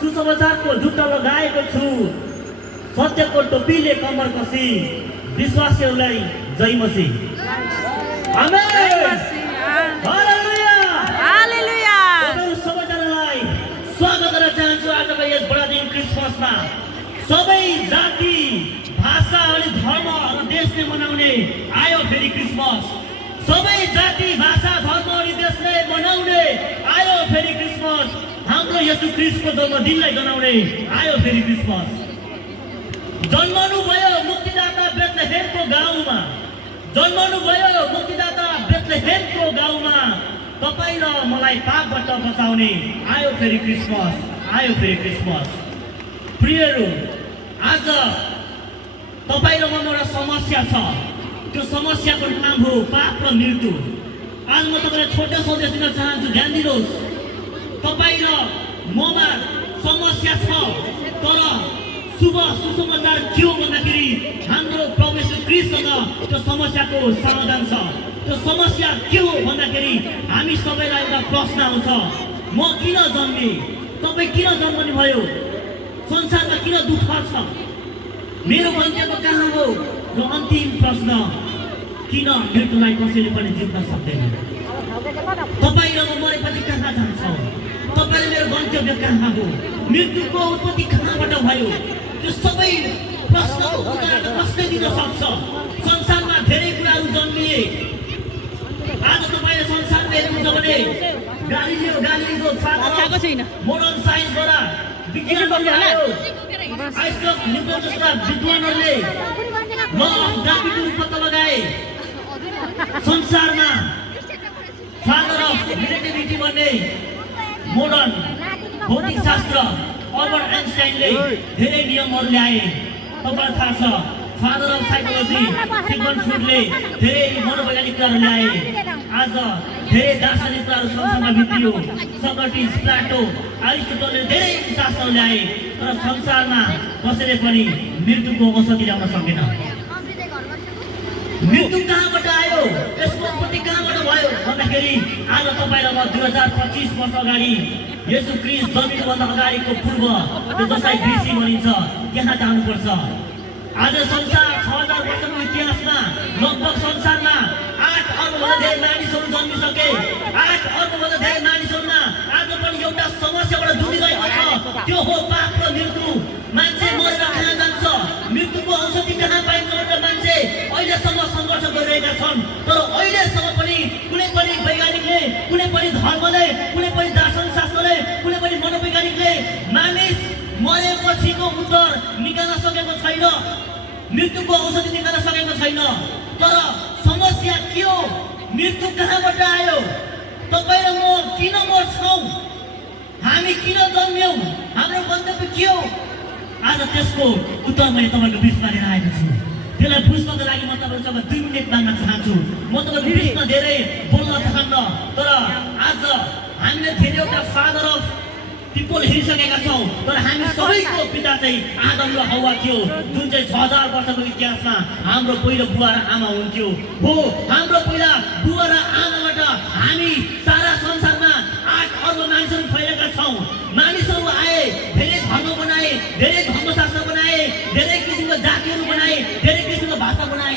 सुसमाचारको जुत्ता लगाएको छु, सत्यको टोपीले कम्मर कसी, विश्वासीहरूलाई जय मसीह। आमेन। हालेलुया। हालेलुया। तपाईहरु सबैजनालाई स्वागत गर्न चाहन्छु आजको यस बढादिन क्रिसमसमा। सबै जाति, भाषा अनि धर्महरू देशले मनाउने आयो फेरि क्रिसमस। सबै जाति, भाषा, धर्म अनि देशले मनाउने आयो फेरि क्रिसमस। हाम्रो येशू ख्रीष्टको जन्मदिनलाई मनाउने आयो फेरि क्रिसमस। जन्मनु भयो मुक्तिदाता बेथलेहेमको गाउँमा, जन्मनु भयो मुक्तिदाता बेथलेहेमको गाउँमा। तपाईँ र मलाई पापबाट बचाउने आयो फेरि क्रिसमस, आयो फेरि क्रिसमस। प्रियहरू, आज तपाईँ र ममा एउटा समस्या छ। त्यो समस्याको नाम हो पाप र मृत्यु। आज म तपाईँलाई छोटो सन्देश दिन चाहन्छु, ध्यान दिनुहोस्। तपाईँ र ममा समस्या छ, तर शुभ सुसमाचार के हो भन्दाखेरि हाम्रो प्रभु येशू ख्रीष्टसँग त्यो समस्याको समाधान छ। त्यो समस्या के हो भन्दाखेरि हामी सबैलाई एउटा प्रश्न आउँछ, म किन जन्मेँ? तपाईँ किन जन्मनु भयो? संसारमा किन दुःख छ? मेरो गन्तव्य कहाँ हो? र अन्तिम प्रश्न, किन मृत्युलाई कसैले पनि जित्न सक्दैन? तपाईँ र म मरेपछि कहाँ जान्छौँ? तपाईँले मेरो गन्तव्य कहाँ हो? मृत्युको उत्पत्ति कहाँबाट भयो? त्यो सबै प्रश्नको उत्तर कसले दिन सक्छ? संसारमा धेरै कुराहरू जन्मिए। आज तपाईँले संसारमा हेर्नुहुन्छ भने गालिलियो फादर मोडर्न साइन्सबाट विज्ञानहरू आयो। आइजक न्युटन जस्ता विद्वानहरूले ल अफ ग्राभिटीको पत्ता लगाए। संसारमा फादर अफ रिलेटिभिटी भन्ने मोडर्न भौतिक शास्त्र अल्बर्ट आइन्स्टाइनले धेरै नियमहरू ल्याए। तपाईँलाई थाहा छ, फादर अफ साइकोलोजी सिग्मन्ड फ्रुडले धेरै मनोवैज्ञानिक कुराहरू ल्याए। आज धेरै दार्शनिक कुराहरू संसारमा भित्रियो। सोक्रेटिस, प्लाटो, एरिस्टोटलले धेरै शास्त्रहरू ल्याए, तर संसारमा कसैले पनि मृत्युको औषधि ल्याउन सकेन। मृत्यु कहाँबाट आयो? यसको उत्पत्ति कहाँबाट भयो भन्दाखेरि आज तपाईँ र म 2025 वर्ष अगाडि येशू ख्रीष्ट जन्मिनुभन्दा अगाडिको पूर्व, त्यो जसलाई BC भनिन्छ, त्यहाँ जानुपर्छ। आज संसार 6000 वर्षको इतिहासमा लगभग संसारमा 8 अर्बभन्दा धेरै मानिसहरू जन्मिसके। 8 अर्बभन्दा धेरै मानिसहरूमा आज पनि एउटा समस्याबाट जुधिरहेको छ, त्यो हो पाप र मृत्यु। मान्छे मरेर कहाँ जान्छ? मृत्युको औषधि कहाँ पाइन्छ भनेर मान्छे अहिलेसम्म सङ्घर्ष गरिरहेका छन्। तर अहिलेसम्म पनि कुनै पनि वैज्ञानिकले, कुनै पनि धर्मले, कुनै पनि दार्शनिक शास्त्रले, कुनै पनि मनोवैज्ञानिकले मानिस मरेपछिको उत्तर निकाल्न सकेको छैन, मृत्युको औषधि निकाल्न सकेको छैन। तर समस्या के हो? मृत्यु कहाँबाट आयो? तपाईँ र म किन मर्छौँ? हामी किन जन्म्यौँ? हाम्रो गन्तव्य के हो? आज त्यसको उत्तर मैले तपाईँको बिचमा लिएर आएको छु। त्यसलाई बुझ्नको लागि म तपाईँसँग 2 मिनट माग्न चाहन्छु। म तपाईँको बिचमा धेरै बोल्न चाहन्न, तर आज हामीले धेरैवटा फादर अफ पिपल हेरिसकेका छौँ, तर हामी सबैको पिता चाहिँ आदम र हव्वा थियो, जुन चाहिँ 6000 वर्षको इतिहासमा हाम्रो पहिलो बुवा र आमा हुन्थ्यो। हो,